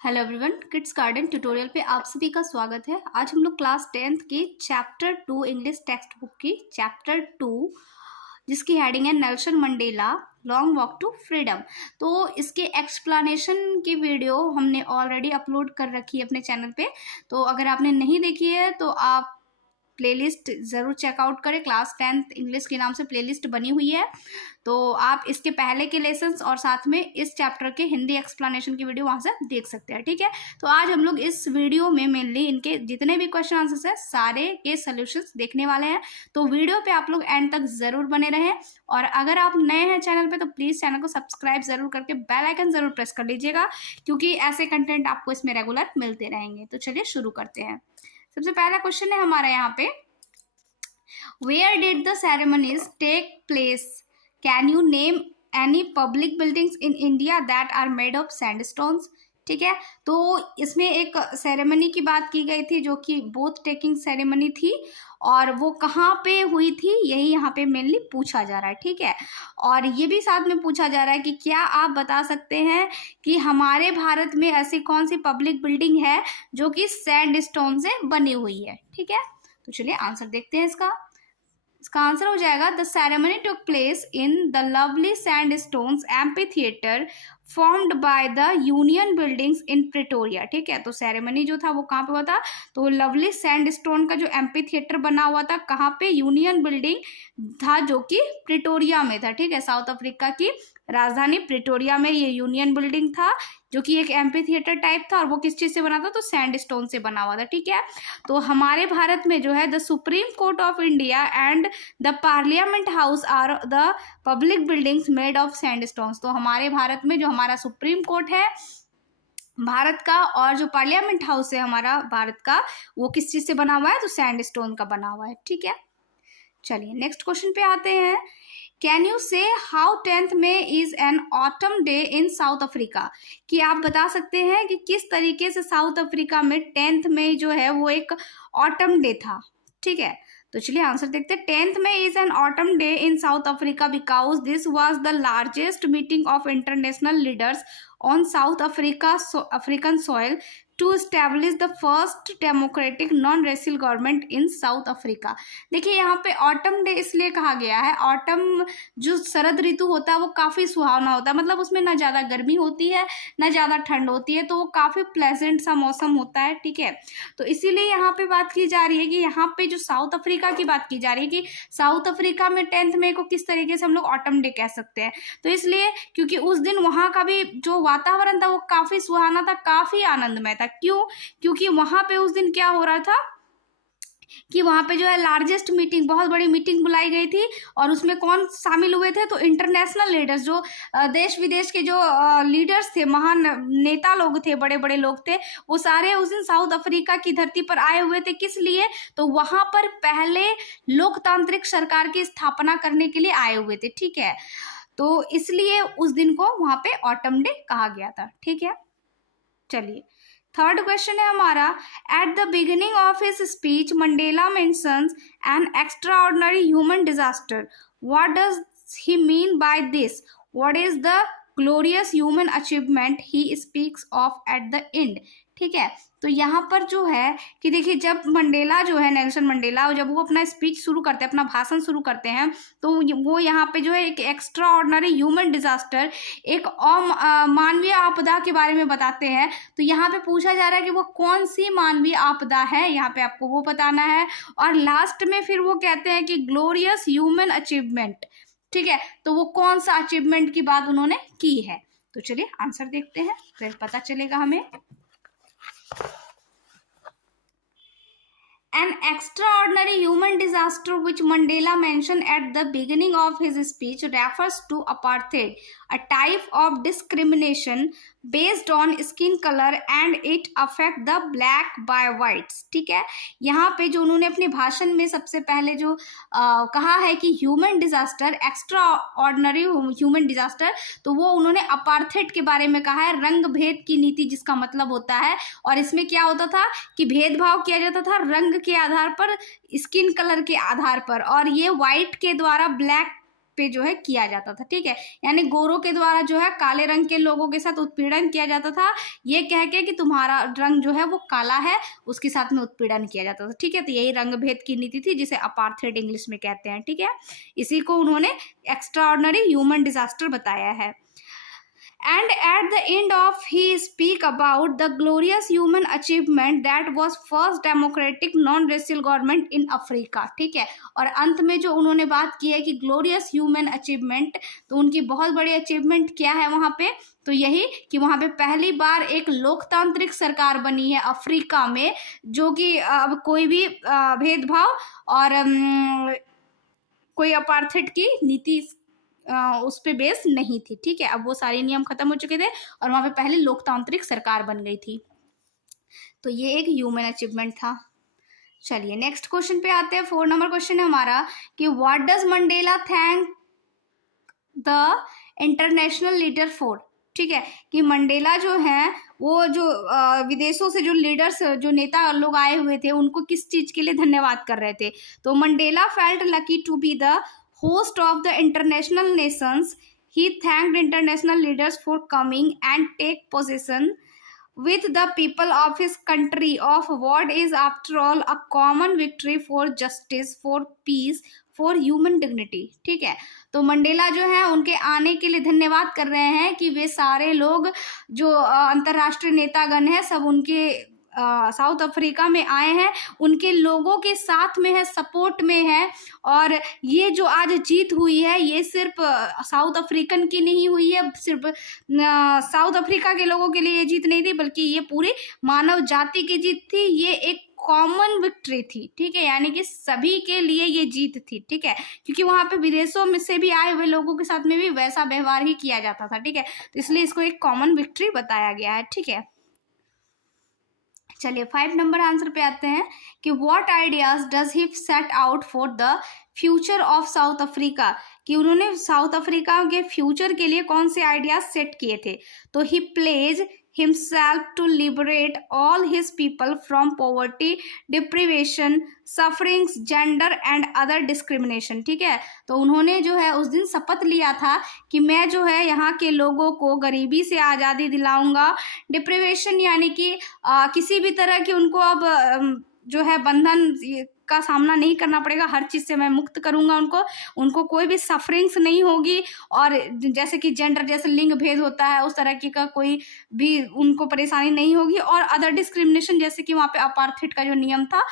Hello everyone, kids garden tutorial पे आप सभी का स्वागत है। आज हम लोग क्लास 10th की चैप्टर 2 इंग्लिश टेक्स्ट बुक की चैप्टर 2 जिसकी हेडिंग है Nelson Mandela long walk to freedom. तो इसके एक्सप्लेनेशन की वीडियो हमने ऑलरेडी अपलोड कर रखी है अपने चैनल पे। तो अगर आपने नहीं देखी है तो आप प्लेलिस्ट ज़रूर चेकआउट करें। क्लास 10th इंग्लिश के नाम से प्लेलिस्ट बनी हुई है, तो आप इसके पहले के लेसन्स और साथ में इस चैप्टर के हिंदी एक्सप्लेनेशन की वीडियो वहाँ से देख सकते हैं। ठीक है, तो आज हम लोग इस वीडियो में मेनली इनके जितने भी क्वेश्चन आंसर्स हैं सारे के सॉल्यूशंस देखने वाले हैं। तो वीडियो पे आप लोग एंड तक ज़रूर बने रहें, और अगर आप नए हैं चैनल पे तो प्लीज़ चैनल को सब्सक्राइब ज़रूर करके बेल आइकन ज़रूर प्रेस कर लीजिएगा, क्योंकि ऐसे कंटेंट आपको इसमें रेगुलर मिलते रहेंगे। तो चलिए शुरू करते हैं। सबसे पहला क्वेश्चन है हमारा यहाँ पे, where did the ceremonies take place? Can you name any public buildings in India that are made of sandstones? ठीक है, तो इसमें एक सेरेमनी की बात की गई थी जो कि बोथ टेकिंग सेरेमनी थी, और वो कहाँ पे हुई थी यही यहाँ पे मेनली पूछा जा रहा है। ठीक है, और ये भी साथ में पूछा जा रहा है कि क्या आप बता सकते हैं कि हमारे भारत में ऐसी कौन सी पब्लिक बिल्डिंग है जो कि सैंडस्टोन से बनी हुई है। ठीक है, तो चलिए आंसर देखते हैं इसका आंसर हो जाएगा the ceremony took place in the lovely sandstones amphi theatre formed by the union buildings in Pretoria. ठीक है, तो सेरेमनी जो था वो कहाँ पे हुआ था? तो लवली सैंडस्टोन का जो एम्पी थिएटर बना हुआ था कहाँ पे? यूनियन बिल्डिंग था जो कि प्रिटोरिया में था। ठीक है, साउथ अफ्रीका की राजधानी प्रिटोरिया में ये यूनियन बिल्डिंग था जो कि एक एम्पी थिएटर टाइप था, और वो किस चीज़ से बना था? तो सैंडस्टोन से बना हुआ था। ठीक है, तो हमारे भारत में जो है the Supreme Court of India and the Parliament House are the public buildings made of sandstones. तो हमारे भारत में जो हमारा सुप्रीम कोर्ट है भारत का, और जो पार्लियामेंट हाउस है हमारा भारत का, वो किस चीज़ से बना हुआ है? तो सैंडस्टोन का बना हुआ है। ठीक है, चलिए नेक्स्ट क्वेश्चन पे आते हैं। कैन यू से हाउ 10th में is an autumn day in South Africa? कि आप बता सकते हैं कि किस तरीके से साउथ अफ्रीका में 10th में जो है वो एक ऑटम डे था। ठीक है, तो चलिए आंसर देखते हैं। 10th में is an autumn day in South Africa because this was the largest meeting of international leaders on South African soil to establish the first democratic non racial government in South Africa. देखिए यहाँ पे autumn day इसलिए कहा गया है, autumn जो शरद ऋतु होता है वो काफ़ी सुहावना होता है, मतलब उसमें ना ज़्यादा गर्मी होती है ना ज़्यादा ठंड होती है, तो वो काफ़ी प्लेजेंट सा मौसम होता है। ठीक है, तो इसीलिए यहाँ पे बात की जा रही है कि यहाँ पे जो साउथ अफ्रीका की बात की जा रही है कि साउथ अफ्रीका में 10th मई को किस तरीके से हम लोग ऑटम डे कह सकते हैं। तो इसलिए क्योंकि उस दिन वहाँ का भी जो वातावरण था वो काफ़ी सुहाना था, काफ़ी आनंदमय था। क्यों? क्योंकि वहां पे उस दिन क्या हो रहा था कि वहां पे जो है लार्जेस्ट मीटिंग, बहुत बड़ी मीटिंग बुलाई गई थी, और उसमें कौन शामिल हुए थे? तो इंटरनेशनल लीडर्स, जो देश विदेश के जो लीडर्स थे, महान नेता लोग थे, बड़े बड़े लोग थे, वो सारे उस दिन साउथ अफ्रीका की धरती पर आए हुए थे। किस लिए? तो वहां पर पहले लोकतांत्रिक सरकार की स्थापना करने के लिए आए हुए थे। ठीक है, तो इसलिए उस दिन को वहां पे ऑटम डे कहा गया था। ठीक है, चलिए थर्ड क्वेश्चन है हमारा, at the beginning of his speech Mandela mentions N extraordinary human disaster. What does he mean by this? What is the glorious human achievement he speaks of at the end? ठीक है, तो यहाँ पर जो है कि देखिए जब मंडेला जो है, नेल्सन मंडेला, जब वो अपना स्पीच शुरू करते हैं, अपना भाषण शुरू करते हैं, तो वो यहाँ पे जो है एक एक्स्ट्रा ऑर्डिनरी ह्यूमन डिजास्टर, एक मानवीय आपदा के बारे में बताते हैं। तो यहाँ पे पूछा जा रहा है कि वो कौन सी मानवीय आपदा है, यहाँ पे आपको वो बताना है, और लास्ट में फिर वो कहते हैं कि ग्लोरियस ह्यूमन अचीवमेंट। ठीक है, तो वो कौन सा अचीवमेंट की बात उन्होंने की है? तो चलिए आंसर देखते हैं, फिर पता चलेगा हमें। An extraordinary human disaster which Mandela mentioned at the beginning of his speech refers to apartheid, a type of discrimination based on skin color and it affect the black by whites। ठीक है, यहाँ पे जो उन्होंने अपने भाषण में सबसे पहले जो कहा है कि human disaster, extra ordinary human disaster, तो वो उन्होंने अपार्थेड के बारे में कहा है, रंग भेद की नीति जिसका मतलब होता है। और इसमें क्या होता था कि भेदभाव किया जाता था रंग के आधार पर, स्किन कलर के आधार पर, और ये वाइट के द्वारा, ब्लैक पे जो है किया जाता था, ठीक है। यानी गोरों के द्वारा जो है काले रंग के लोगों के साथ उत्पीड़न किया जाता था, ये कह के कि तुम्हारा रंग जो है वो काला है, उसके साथ में उत्पीड़न किया जाता था, ठीक है। तो यही रंग भेद की नीति थी, जिसे अपार्थाइड इंग्लिश में कहते हैं, ठीक है। इसी को उन्होंने एक्स्ट्राऑर्डिनरी ह्यूमन डिजास्टर बताया है। And at the end of he speak about the glorious human achievement that was first democratic non-racial government in Africa, ठीक है। और अंत में जो उन्होंने बात की है कि ग्लोरियस ह्यूमन अचीवमेंट, तो उनकी बहुत बड़ी अचीवमेंट क्या है वहाँ पे, तो यही कि वहाँ पे पहली बार एक लोकतांत्रिक सरकार बनी है अफ्रीका में, जो कि अब कोई भी भेदभाव और कोई अपार्थाइड की नीति उस पे बेस नहीं थी, ठीक है। अब वो सारे नियम खत्म हो चुके थे और वहां पे पहले लोकतांत्रिक सरकार बन गई थी। तो ये एक ह्यूमन अचीवमेंट था। चलिए नेक्स्ट क्वेश्चन पे आते हैं। 4 नंबर क्वेश्चन है हमारा कि what does Mandela thank the international leader for, ठीक है। कि मंडेला जो है वो जो विदेशों से जो लीडर्स जो नेता लोग आए हुए थे उनको किस चीज के लिए धन्यवाद कर रहे थे। तो Mandela felt lucky to be the host of the international nations. He thanked international leaders for coming and take possession with the people of his country of what is after all a common victory for justice, for peace, for human dignity, ठीक है। तो Mandela जो है उनके आने के लिए धन्यवाद कर रहे हैं कि वे सारे लोग जो अंतर्राष्ट्रीय नेतागण है सब उनके साउथ अफ्रीका में आए हैं, उनके लोगों के साथ में है, सपोर्ट में है। और ये जो आज जीत हुई है ये सिर्फ साउथ अफ्रीकन की नहीं हुई है, सिर्फ साउथ अफ्रीका के लोगों के लिए ये जीत नहीं थी, बल्कि ये पूरी मानव जाति की जीत थी। ये एक कॉमन विक्ट्री थी, ठीक है। यानी कि सभी के लिए ये जीत थी, ठीक है। क्योंकि वहां पे विदेशों में से भी आए हुए लोगों के साथ में भी वैसा व्यवहार ही किया जाता था, ठीक है। तो इसलिए इसको एक कॉमन विक्ट्री बताया गया है, ठीक है। चलिए 5 नंबर आंसर पे आते हैं कि what ideas does he set out for the future of South Africa, कि उन्होंने साउथ अफ्रीका के फ्यूचर के लिए कौन से आइडियाज सेट किए थे। तो he plays himself to liberate all his people from poverty, deprivation, sufferings, gender and other discrimination, ठीक है। तो उन्होंने जो है उस दिन शपथ लिया था कि मैं जो है यहाँ के लोगों को गरीबी से आज़ादी दिलाऊंगा, डिप्रिवेशन यानी कि किसी भी तरह की उनको अब जो है बंधन का सामना नहीं करना पड़ेगा, हर चीज़ से मैं मुक्त करूंगा उनको कोई भी सफरिंग्स नहीं होगी। और जैसे कि जेंडर जैसे लिंग भेद होता है उस तरह की का कोई भी उनको परेशानी नहीं होगी। और अदर डिस्क्रिमिनेशन जैसे कि वहाँ पे अपार्थाइड का जो नियम था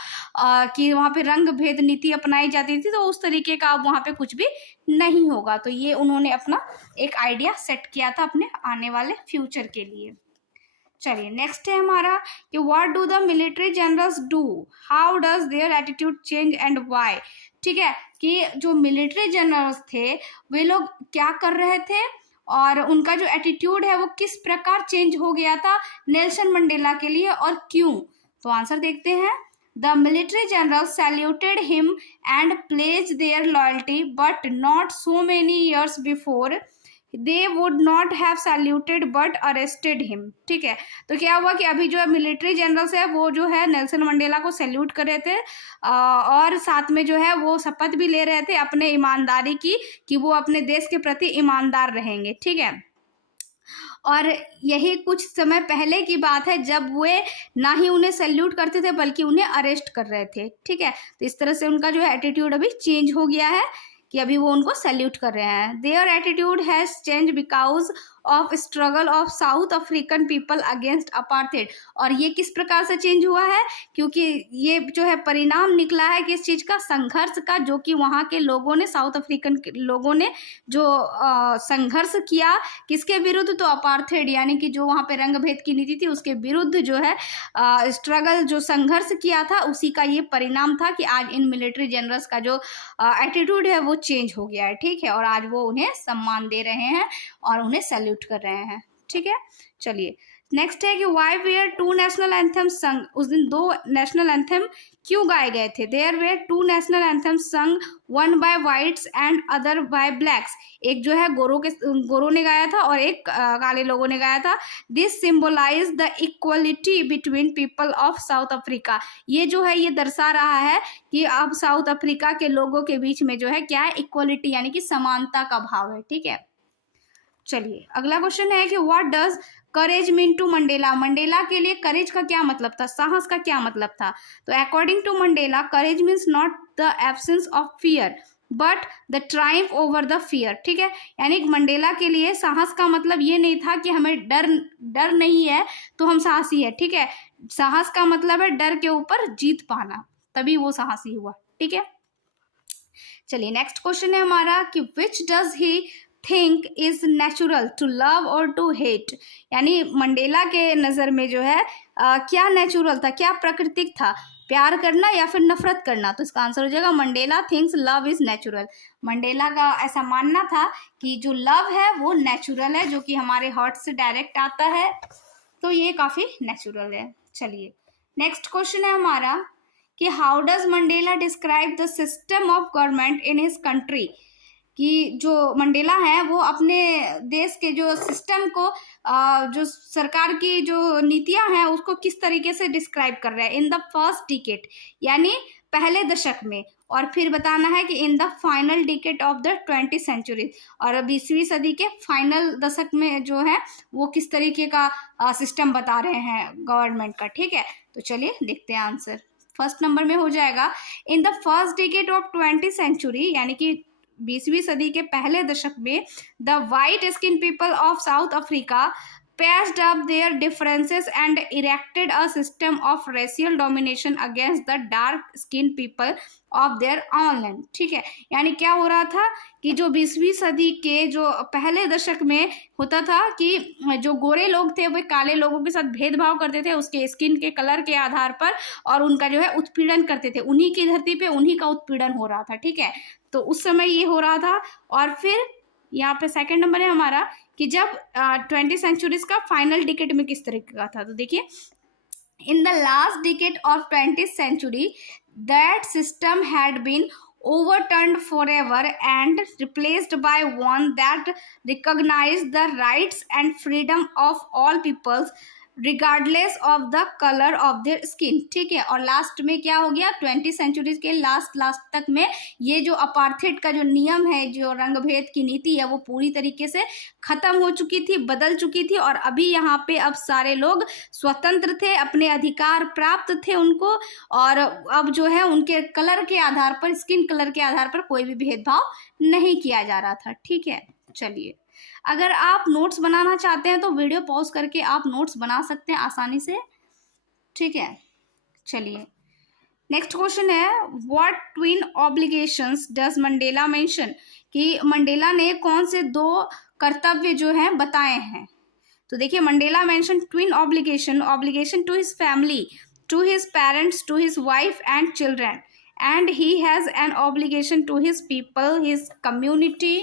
कि वहाँ पे रंग भेद नीति अपनाई जाती थी, तो उस तरीके का अब वहाँ पे कुछ भी नहीं होगा। तो ये उन्होंने अपना एक आइडिया सेट किया था अपने आने वाले फ्यूचर के लिए। चलिए नेक्स्ट है हमारा कि what do the military generals do, how does their attitude change and why, ठीक है। कि जो मिलिट्री जनरल्स थे वे लोग क्या कर रहे थे और उनका जो एटीट्यूड है वो किस प्रकार चेंज हो गया था नेल्सन मंडेला के लिए और क्यों। तो आंसर देखते हैं। The military generals saluted him and pledge their loyalty but not so many years before they would not have saluted but arrested him, ठीक है। तो क्या हुआ कि अभी जो मिलिट्री जनरल्स है वो जो है नेल्सन मंडेला को सैल्यूट कर रहे थे और साथ में जो है वो शपथ भी ले रहे थे अपने ईमानदारी की कि वो अपने देश के प्रति ईमानदार रहेंगे, ठीक है। और यही कुछ समय पहले की बात है जब वे ना ही उन्हें सैल्यूट करते थे बल्कि उन्हें अरेस्ट कर रहे थे, ठीक है। तो इस तरह से उनका जो है एटीट्यूड अभी चेंज हो गया है कि अभी वो उनको सैल्यूट कर रहे हैं। Their attitude has change because of struggle of south African people against apartheid. और ये किस प्रकार से चेंज हुआ है, क्योंकि ये जो है परिणाम निकला है किस चीज़ का, संघर्ष का, जो कि वहाँ के लोगों ने साउथ अफ्रीकन लोगों ने जो संघर्ष किया किसके विरुद्ध, तो अपार्थाइड यानी कि जो वहाँ पे रंग भेद की नीति थी उसके विरुद्ध जो है स्ट्रगल जो संघर्ष किया था उसी का ये परिणाम था कि आज इन मिलिट्री जनरल्स का जो एटीट्यूड है वो चेंज हो गया है, ठीक है। और आज वो उन्हें सम्मान दे रहे हैं और उन्हें सैल्यूट कर रहे हैं, ठीक है। चलिए नेक्स्ट है कि why were two national anthem sung, उस दिन दो नेशनल एंथम क्यों गाए गए थे? There were two national anthem sung, one by whites and other by blacks. एक जो है गोरों ने गाया था और एक काले लोगों ने गाया था। This symbolise the equality between people of South Africa. ये जो है ये दर्शा रहा है कि अब साउथ अफ्रीका के लोगों के बीच में जो है क्या है, इक्वलिटी यानी कि समानता का भाव है। ठीक है, चलिए अगला क्वेश्चन है कि what does courage mean to Mandela. Mandela के लिए करेज का क्या मतलब था, साहस का क्या मतलब था? तो according to Mandela courage means not the absence of fear but the triumph over the fear. ठीक है, यानी मंडेला के लिए साहस का मतलब ये नहीं था कि हमें डर नहीं है तो हम साहसी है। ठीक है, साहस का मतलब है डर के ऊपर जीत पाना, तभी वो साहसी हुआ। ठीक है, चलिए नेक्स्ट क्वेश्चन है हमारा कि which does he think is natural to love और टू हेट। यानी मंडेला के नज़र में जो है क्या नेचुरल था, क्या प्राकृतिक था, प्यार करना या फिर नफरत करना? तो इसका आंसर हो जाएगा Mandela thinks love is natural. Mandela का ऐसा मानना था कि जो लव है वो नेचुरल है, जो कि हमारे हार्ट से डायरेक्ट आता है, तो ये काफ़ी नेचुरल है। चलिए नेक्स्ट क्वेश्चन है हमारा कि how does Mandela describe the system of government in his country. कि जो मंडेला है वो अपने देश के जो सिस्टम को जो सरकार की जो नीतियां हैं उसको किस तरीके से डिस्क्राइब कर रहा है इन द फर्स्ट डिकेड, यानी पहले दशक में, और फिर बताना है कि in the final decade of the 20th century, और 20वीं सदी के फाइनल दशक में जो है वो किस तरीके का सिस्टम बता रहे हैं गवर्नमेंट का। ठीक है, तो चलिए देखते हैं आंसर। फर्स्ट नंबर में हो जाएगा in the first decade of 20th century, यानी कि 20वीं सदी के पहले दशक में the white skin people of South Africa patched up their differences and erected a system of racial domination against the dark skin people of their own land. ठीक है, यानी क्या हो रहा था कि जो 20वीं सदी के जो पहले दशक में होता था कि जो गोरे लोग थे वे काले लोगों के साथ भेदभाव करते थे उसके स्किन के कलर के आधार पर, और उनका जो है उत्पीड़न करते थे, उन्हीं की धरती पे उन्हीं का उत्पीड़न हो रहा था। ठीक है, तो उस समय ये हो रहा था। और फिर यहाँ पे सेकंड नंबर है हमारा कि जब 20th सेंचुरीज का फाइनल डिकेड में किस तरीके का था। तो देखिए in the last decade of 20th century that system had been overturned forever and replaced by one that recognized the rights and freedom of all peoples regardless of the colour of their skin. ठीक है, और last में क्या हो गया, 20th century के last तक में ये जो अपार्थेड का जो नियम है, जो रंगभेद की नीति है, वो पूरी तरीके से खत्म हो चुकी थी, बदल चुकी थी, और अभी यहाँ पे अब सारे लोग स्वतंत्र थे, अपने अधिकार प्राप्त थे उनको, और अब जो है उनके कलर के आधार पर, स्किन कलर के आधार पर कोई भी भेदभाव नहीं किया जा रहा था। ठीक है, चलिए अगर आप नोट्स बनाना चाहते हैं तो वीडियो पॉज करके आप नोट्स बना सकते हैं आसानी से। ठीक है, चलिए नेक्स्ट क्वेश्चन है what twin obligations does Mandela mention, कि मंडेला ने कौन से दो कर्तव्य जो हैं बताए हैं। तो देखिए Mandela mention twin obligation to his family, to his parents, to his wife and children, and he has an obligation to his people, his community,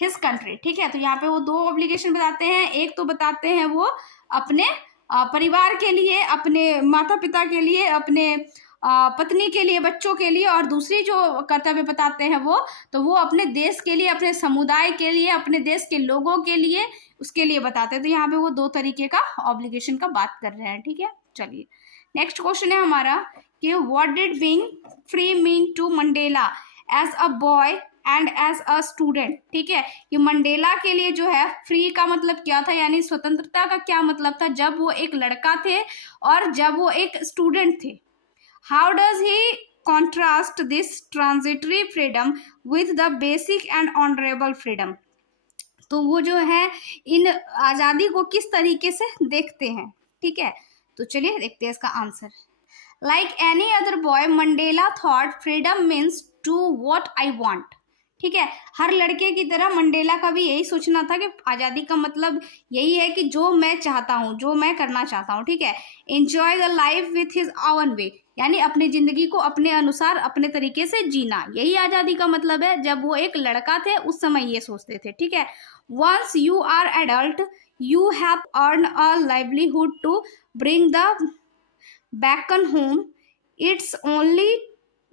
his country. ठीक है, तो यहाँ पे वो दो ऑब्लिगेशन बताते हैं। एक तो बताते हैं वो अपने परिवार के लिए, अपने माता पिता के लिए, अपने पत्नी के लिए, बच्चों के लिए, और दूसरी जो कर्तव्य बताते हैं वो अपने देश के लिए, अपने समुदाय के लिए, अपने देश के लोगों के लिए, उसके लिए बताते हैं। तो यहाँ पे वो दो तरीके का ऑब्लिगेशन का बात कर रहे हैं। ठीक है, चलिए नेक्स्ट क्वेश्चन है हमारा कि what did being free mean to Mandela as a boy and as a student. ठीक है, कि मंडेला के लिए जो है फ्री का मतलब क्या था, यानी स्वतंत्रता का क्या मतलब था जब वो एक लड़का थे और जब वो एक स्टूडेंट थे। How does he contrast this transitory freedom with the basic and honourable freedom. तो वो जो है इन आज़ादी को किस तरीके से देखते हैं। ठीक है, तो चलिए देखते हैं इसका answer. Like any other boy Mandela thought freedom means do what I want. ठीक है, हर लड़के की तरह मंडेला का भी यही सोचना था कि आज़ादी का मतलब यही है कि जो मैं चाहता हूँ, जो मैं करना चाहता हूँ। ठीक है, enjoy the life with his own way, यानी अपनी ज़िंदगी को अपने अनुसार, अपने तरीके से जीना, यही आज़ादी का मतलब है। जब वो एक लड़का थे उस समय ये सोचते थे। ठीक है, once you are adult you have earned a livelihood to bring the bacon home. It's only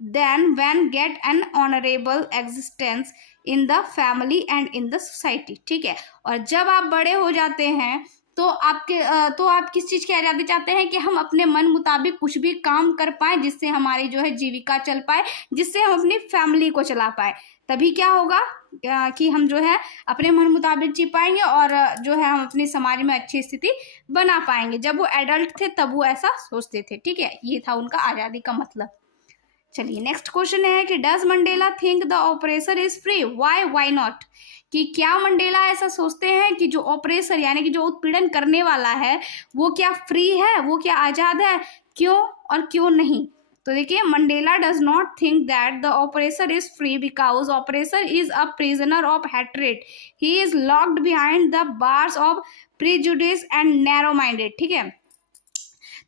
then when get an honorable existence in the family and in the society. ठीक है, और जब आप बड़े हो जाते हैं तो आप किस चीज़ की आज़ादी चाहते हैं कि हम अपने मन मुताबिक कुछ भी काम कर पाएँ जिससे हमारी जो है जीविका चल पाए, जिससे हम अपनी फैमिली को चला पाए। तभी क्या होगा कि हम जो है अपने मन मुताबिक जी पाएंगे और जो है हम अपने समाज में अच्छी स्थिति बना पाएंगे। जब वो एडल्ट थे तब वो ऐसा सोचते थे। ठीक है, ये था उनका आज़ादी का मतलब। चलिए नेक्स्ट क्वेश्चन है कि does Mandela think the oppressor is free, why not? कि क्या मंडेला ऐसा सोचते हैं कि जो ऑपरेसर यानी कि जो उत्पीड़न करने वाला है वो क्या फ्री है, वो क्या आज़ाद है, क्यों और क्यों नहीं? तो देखिए, Mandela does not think that the oppressor is free because oppressor is a prisoner of hatred, he is locked behind the bars of prejudice and narrow minded. ठीक है,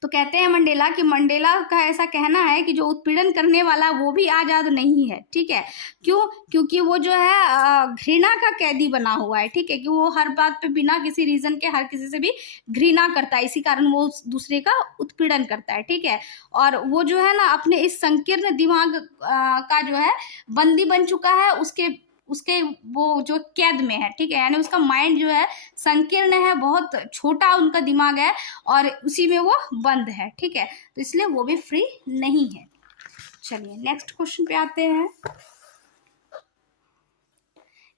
तो कहते हैं मंडेला कि मंडेला का ऐसा कहना है कि जो उत्पीड़न करने वाला वो भी आज़ाद नहीं है। ठीक है, क्यों? क्योंकि वो जो है घृणा का कैदी बना हुआ है। ठीक है, कि वो हर बात पे बिना किसी रीज़न के हर किसी से भी घृणा करता है, इसी कारण वो दूसरे का उत्पीड़न करता है। ठीक है, और वो जो है ना अपने इस संकीर्ण दिमाग का जो है बंदी बन चुका है, उसके वो जो कैद में है। ठीक है, यानी उसका माइंड जो है संकीर्ण है, बहुत छोटा उनका दिमाग है और उसी में वो बंद है। ठीक है, तो इसलिए वो भी फ्री नहीं है। चलिए नेक्स्ट क्वेश्चन पे आते हैं।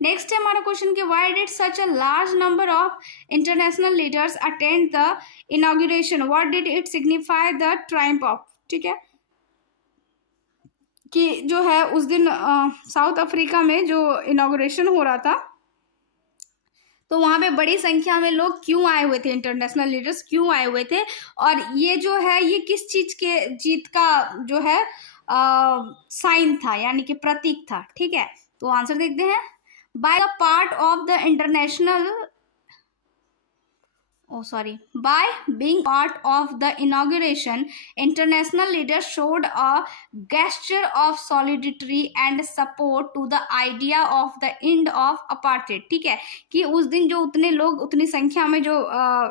नेक्स्ट है हमारा क्वेश्चन कि why did such a large number of international leaders attend the inauguration, what did it signify the triumph of? ठीक है, कि जो है उस दिन साउथ अफ्रीका में जो इनॉग्रेशन हो रहा था तो वहाँ पे बड़ी संख्या में लोग क्यों आए हुए थे, इंटरनेशनल लीडर्स क्यों आए हुए थे, और ये जो है ये किस चीज़ के जीत का जो है साइन था यानी कि प्रतीक था। ठीक है, तो आंसर देखते हैं। By the part of the international by being part of the inauguration, international leaders showed a gesture of solidarity and support to the idea of the end of apartheid। ठीक है, कि उस दिन जो उतने लोग उतनी संख्या में जो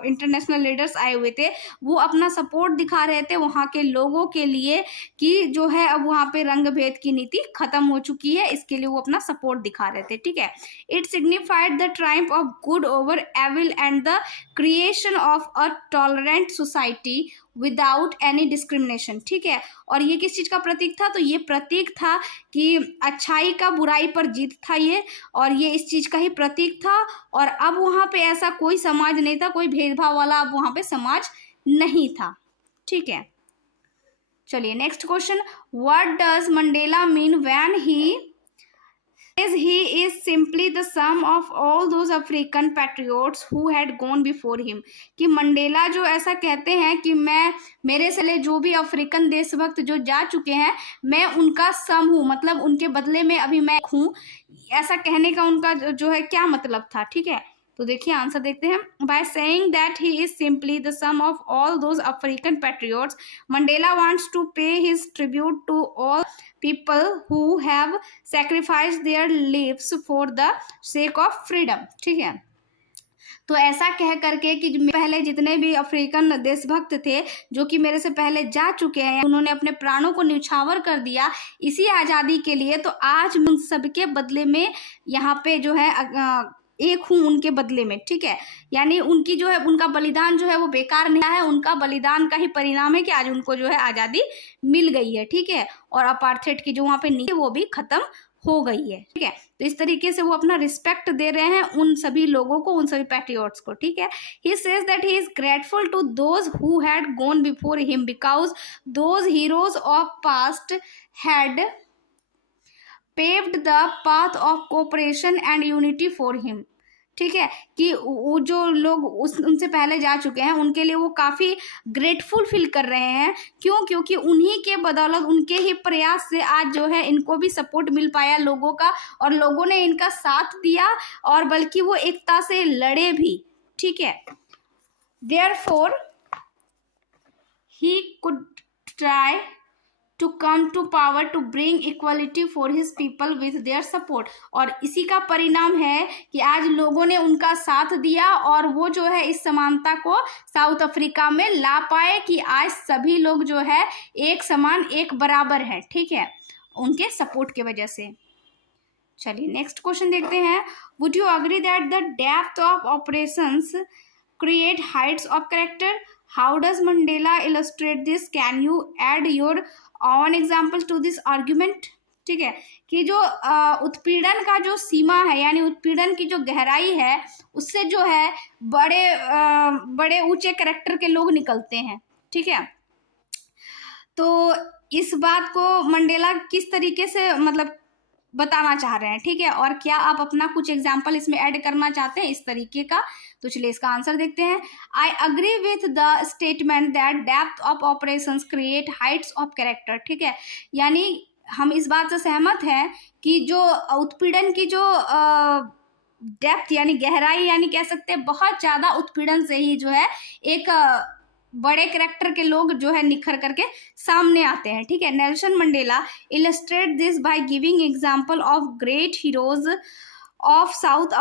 इंटरनेशनल लीडर्स आए हुए थे वो अपना सपोर्ट दिखा रहे थे वहाँ के लोगों के लिए कि जो है अब वहाँ पे रंग भेद की नीति खत्म हो चुकी है, इसके लिए वो अपना सपोर्ट दिखा रहे थे। ठीक है, it signified the triumph of good over evil and the creation of a tolerant society without any discrimination. ठीक है, और ये किस चीज़ का प्रतीक था? तो ये प्रतीक था कि अच्छाई का बुराई पर जीत था ये, और ये इस चीज़ का ही प्रतीक था। और अब वहाँ पे ऐसा कोई समाज नहीं था, कोई भेदभाव वाला अब वहाँ पे समाज नहीं था। ठीक है, चलिए next question, what does Mandela mean when he is simply the sum of all those African patriots who had gone before him। कि मंडेला जो ऐसा कहते हैं कि मेरे से जो भी अफ्रीकन देशभक्त जो जा चुके हैं मैं उनका सम हूँ, मतलब उनके बदले में अभी मैं हूँ, ऐसा कहने का उनका जो है क्या मतलब था। ठीक है, तो देखिए आंसर देखते हैं। By saying that he is simply the sum of all those African patriots, Mandela wants to pay his tribute to all people who have sacrificed their lives for the sake of freedom। ठीक है, तो ऐसा कह करके कि पहले जितने भी अफ्रीकन देशभक्त थे जो कि मेरे से पहले जा चुके हैं, उन्होंने अपने प्राणों को न्यौछावर कर दिया इसी आज़ादी के लिए, तो आज उन सबके बदले में यहाँ पे जो है एक हूँ उनके बदले में। ठीक है, यानी उनकी जो है उनका बलिदान जो है वो बेकार नहीं है, उनका बलिदान का ही परिणाम है कि आज उनको जो है आज़ादी मिल गई है। ठीक है, और अपार्थेड की जो वहाँ पे नीति वो भी खत्म हो गई है। ठीक है, तो इस तरीके से वो अपना रिस्पेक्ट दे रहे हैं उन सभी लोगों को, उन सभी पैट्रियोट्स को। ठीक है, he says that he is grateful to those who had gone before him because those heroes of past had paved the path of cooperation and unity for him। ठीक है, कि वो जो लोग उनसे पहले जा चुके हैं उनके लिए वो काफ़ी ग्रेटफुल फील कर रहे हैं। क्यों? क्योंकि उन्हीं के बदौलत, उनके ही प्रयास से आज जो है इनको भी सपोर्ट मिल पाया लोगों का, और लोगों ने इनका साथ दिया और बल्कि वो एकता से लड़े भी। ठीक है, therefore he could try to come to power to bring equality for his people with their support। और इसी का परिणाम है कि आज लोगों ने उनका साथ दिया और वो जो है इस समानता को साउथ अफ्रीका में ला पाए कि आज सभी लोग जो है एक समान एक बराबर है, ठीक है, उनके सपोर्ट की वजह से। चलिए नेक्स्ट क्वेश्चन देखते हैं। Would you agree that the depth of operations create heights of character? How does Mandela illustrate this? Can you add your own example to this argument? ठीक है, कि जो उत्पीड़न का जो सीमा है यानी उत्पीड़न की जो गहराई है उससे जो है बड़े ऊंचे कैरेक्टर के लोग निकलते हैं, ठीक है। तो इस बात को मंडेला किस तरीके से मतलब बताना चाह रहे हैं, ठीक है, और क्या आप अपना कुछ एग्जाम्पल इसमें ऐड करना चाहते हैं इस तरीके का? तो चलिए इसका आंसर देखते हैं। I agree with the statement that depth of operations create heights of character, ठीक है, यानी हम इस बात से सहमत हैं कि जो उत्पीड़न की जो डेप्थ यानी गहराई यानी कह सकते हैं बहुत ज़्यादा उत्पीड़न से ही जो है एक बड़े कैरेक्टर के लोग जो है निखर करके सामने आते हैं, ठीक है। Nelson Mandela illustrate this by giving example of great heroes of South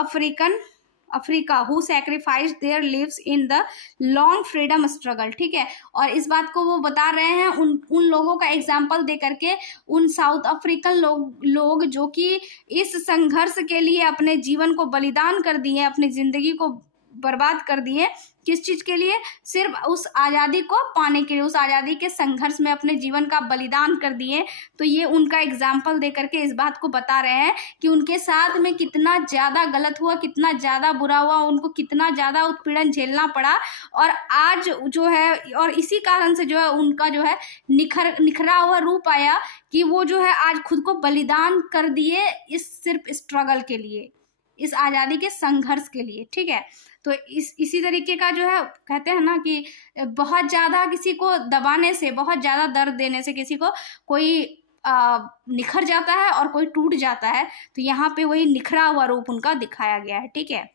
Africa who sacrifice their lives in the long freedom struggle, ठीक है, और इस बात को वो बता रहे हैं उन लोगों का एग्जाम्पल दे करके, उन साउथ अफ्रीकन लोग जो कि इस संघर्ष के लिए अपने जीवन को बलिदान कर दिए, अपनी जिंदगी को बर्बाद कर दिए। किस चीज के लिए? सिर्फ उस आज़ादी को पाने के लिए, उस आज़ादी के संघर्ष में अपने जीवन का बलिदान कर दिए। तो ये उनका एग्जाम्पल दे करके इस बात को बता रहे हैं कि उनके साथ में कितना ज़्यादा गलत हुआ, कितना ज़्यादा बुरा हुआ, उनको कितना ज़्यादा उत्पीड़न झेलना पड़ा, और आज जो है और इसी कारण से जो है उनका जो है निखरा हुआ रूप आया कि वो जो है आज खुद को बलिदान कर दिए इस सिर्फ स्ट्रगल के लिए, इस आज़ादी के संघर्ष के लिए, ठीक है। तो इसी तरीके का जो है कहते हैं ना कि बहुत ज़्यादा किसी को दबाने से, बहुत ज़्यादा दर्द देने से किसी को कोई निखर जाता है और कोई टूट जाता है। तो यहाँ पे वही निखरा हुआ रूप उनका दिखाया गया है, ठीक है।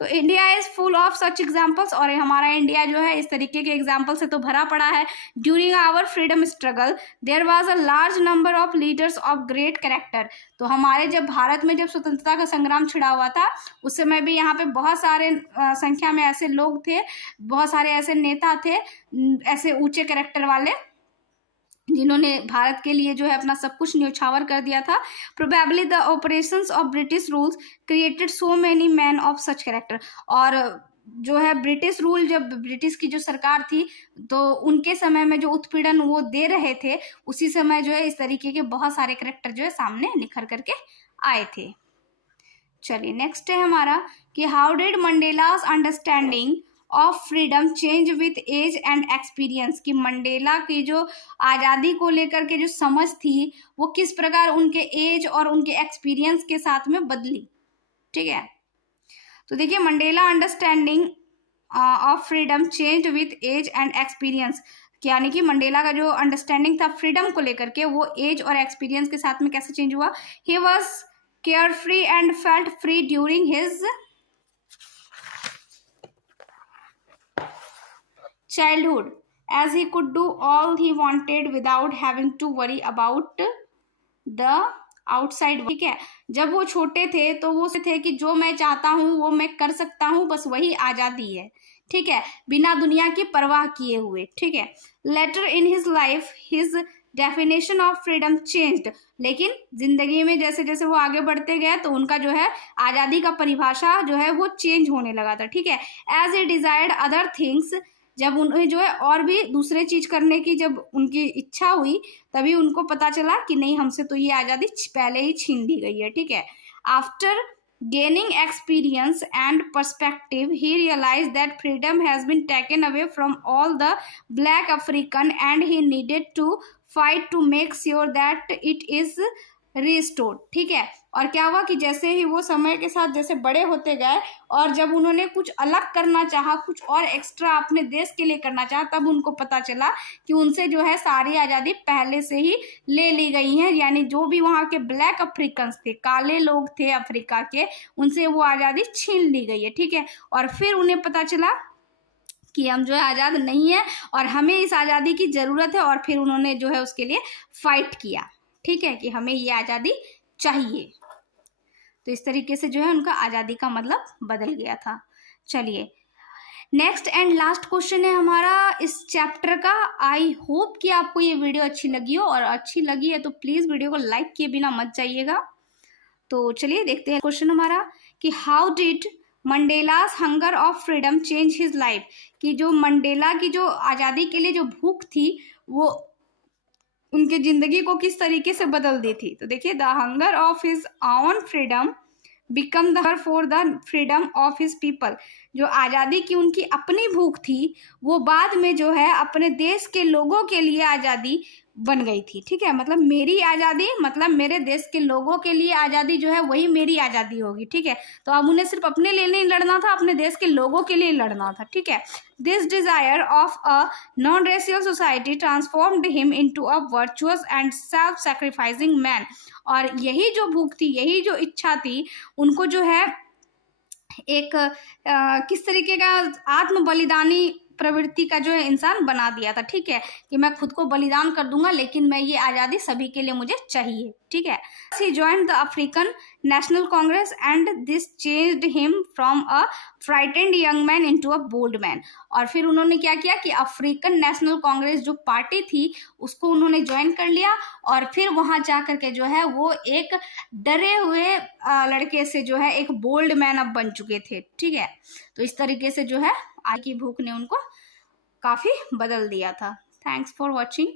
तो India is full of such examples, और हमारा इंडिया जो है इस तरीके के एग्जाम्पल से तो भरा पड़ा है। During our freedom struggle there was a large number of leaders of great character. तो हमारे जब भारत में जब स्वतंत्रता का संग्राम छिड़ा हुआ था उस समय भी यहाँ पे बहुत सारे संख्या में ऐसे लोग थे, बहुत सारे ऐसे नेता थे, ऐसे ऊंचे कैरेक्टर वाले जिन्होंने भारत के लिए जो है अपना सब कुछ न्यौछावर कर दिया था। Probably the operations of British rules created so many man of such character. और जो है ब्रिटिश रूल, जब ब्रिटिश की जो सरकार थी तो उनके समय में जो उत्पीड़न वो दे रहे थे उसी समय जो है इस तरीके के बहुत सारे कैरेक्टर जो है सामने निखर करके आए थे। चलिए नेक्स्ट है हमारा कि how did Mandela's understanding of freedom change with age and experience, कि मंडेला की जो आज़ादी को लेकर के जो समझ थी वो किस प्रकार उनके एज और उनके एक्सपीरियंस के साथ में बदली, ठीक है। तो देखिए Mandela understanding of freedom change with age and experience, यानी कि मंडेला का जो अंडरस्टैंडिंग था फ्रीडम को लेकर के वो एज और एक्सपीरियंस के साथ में कैसे चेंज हुआ। He was care free and felt free during his childhood as he could do all he wanted without having to worry about the outside, ठीक है। जब वो छोटे थे तो वो थे कि जो मैं चाहता हूँ वो मैं कर सकता हूँ, बस वही आज़ादी है, ठीक है, बिना दुनिया की परवाह किए हुए, ठीक है। Later in his life his definition of freedom changed, लेकिन जिंदगी में जैसे जैसे वो आगे बढ़ते गए तो उनका जो है आज़ादी का परिभाषा जो है वो चेंज होने लगा था, ठीक है। As a desired other things, जब उन्हें जो है और भी दूसरे चीज करने की जब उनकी इच्छा हुई तभी उनको पता चला कि नहीं, हमसे तो ये आज़ादी पहले ही छीन ली गई है, ठीक है। After gaining experience and perspective he realise that freedom has been taken away from all the black African and he needed to fight to make sure that it is restored, ठीक है। और क्या हुआ कि जैसे ही वो समय के साथ जैसे बड़े होते गए और जब उन्होंने कुछ अलग करना चाहा, कुछ और एक्स्ट्रा अपने देश के लिए करना चाहा, तब उनको पता चला कि उनसे जो है सारी आज़ादी पहले से ही ले ली गई है, यानी जो भी वहाँ के ब्लैक अफ्रीकन्स थे, काले लोग थे अफ्रीका के, उनसे वो आज़ादी छीन ली गई है, ठीक है। और फिर उन्हें पता चला कि हम जो है आज़ाद नहीं है और हमें इस आज़ादी की ज़रूरत है, और फिर उन्होंने जो है उसके लिए फाइट किया, ठीक है, कि हमें ये आज़ादी चाहिए। तो इस तरीके से जो है उनका आज़ादी का मतलब बदल गया था। चलिए नेक्स्ट एंड लास्ट क्वेश्चन है हमारा इस चैप्टर का। आई होप कि आपको ये वीडियो अच्छी लगी हो, और अच्छी लगी है तो प्लीज़ वीडियो को लाइक किए बिना मत जाइएगा। तो चलिए देखते हैं क्वेश्चन हमारा कि how did Mandela's hunger of freedom change his life, कि जो मंडेला की जो आज़ादी के लिए जो भूख थी वो उनके ज़िंदगी को किस तरीके से बदल दी थी। तो देखिए, the hunger of his own freedom become the hunger for the freedom of his people. जो आज़ादी की उनकी अपनी भूख थी वो बाद में जो है अपने देश के लोगों के लिए आज़ादी बन गई थी, ठीक है। मतलब मेरी आज़ादी मतलब मेरे देश के लोगों के लिए आज़ादी जो है वही मेरी आज़ादी होगी, ठीक है। तो अब उन्हें सिर्फ अपने लिए नहीं लड़ना था, अपने देश के लोगों के लिए लड़ना था, ठीक है। This desire of a non racial society transformed him into a virtuous and self sacrificing man. और यही जो भूख थी, यही जो इच्छा थी, उनको जो है एक किस तरीके का आत्म बलिदानी प्रवृत्ति का जो है इंसान बना दिया था, ठीक है, कि मैं खुद को बलिदान कर दूंगा लेकिन मैं ये आज़ादी सभी के लिए मुझे चाहिए, ठीक है। He joined the African National Congress and this changed him from a frightened young man into a bold man. और फिर उन्होंने क्या किया कि अफ्रीकन नेशनल कांग्रेस जो पार्टी थी उसको उन्होंने ज्वाइन कर लिया, और फिर वहां जा करके जो है वो एक डरे हुए लड़के से जो है एक बोल्ड मैन अब बन चुके थे, ठीक है। तो इस तरीके से जो है आज की भूख ने उनको काफ़ी बदल दिया था। Thanks for watching.